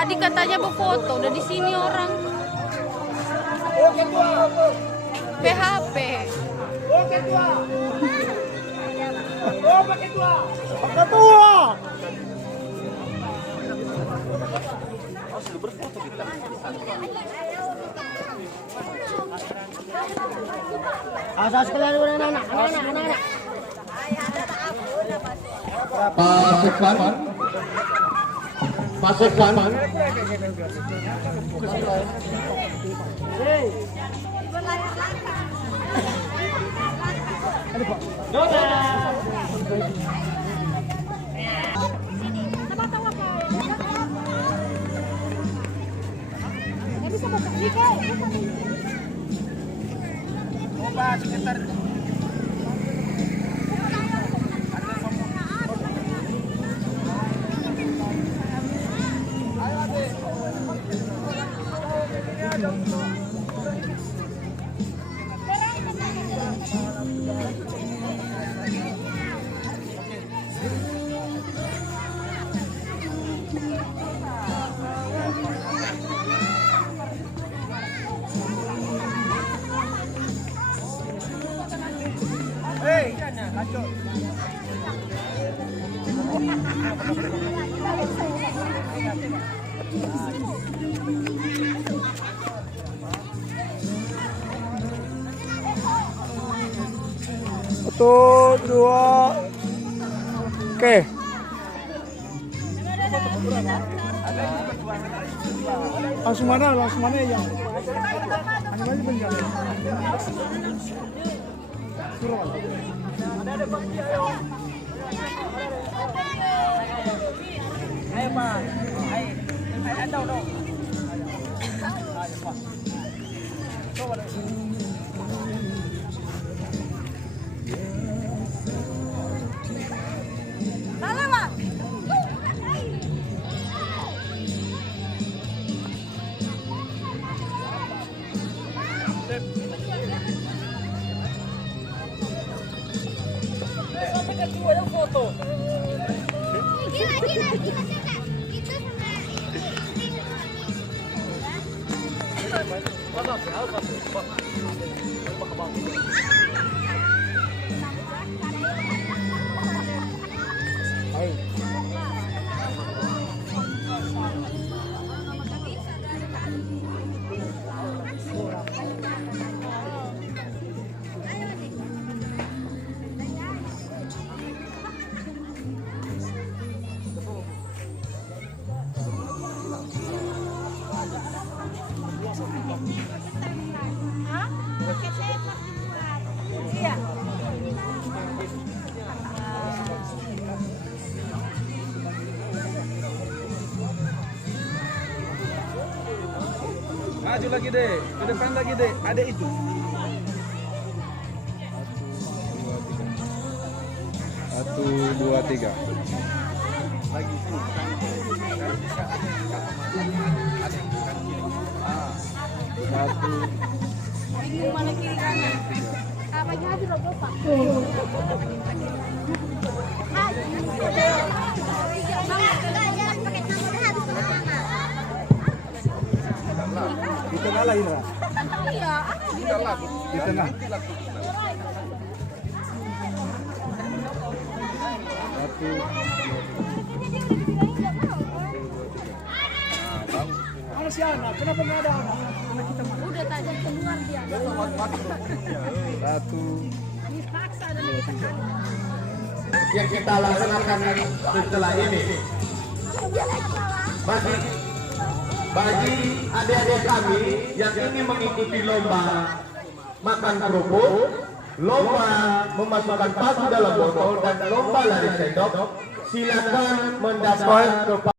Tadi katanya mau foto, udah di sini orang. PHP. Ketua. Asas kalian anak-anak. Pasukan Satu, dua, oke. Langsung mana ya? Animasi penjara. Ayo Pak, ayo ada dong. Foto. Maju lagi deh, ke depan lagi deh, ada itu. Satu, dua, tiga. Lagi. Satu. Bingung mana kiri kanan. Apa aja lo Pak? Di tengah lah ini. Iya, Di tengah. Satu. Mana si anak? Kenapa nggak ada anak? udah tadi keluar dia. Satu. Dipaksa dan ditekan. yang kita laksanakan setelah ini bagi adik-adik kami yang ingin mengikuti lomba makan kerupuk, lomba memasukkan pasu dalam botol dan lomba lari sendok, silakan mendaftar ke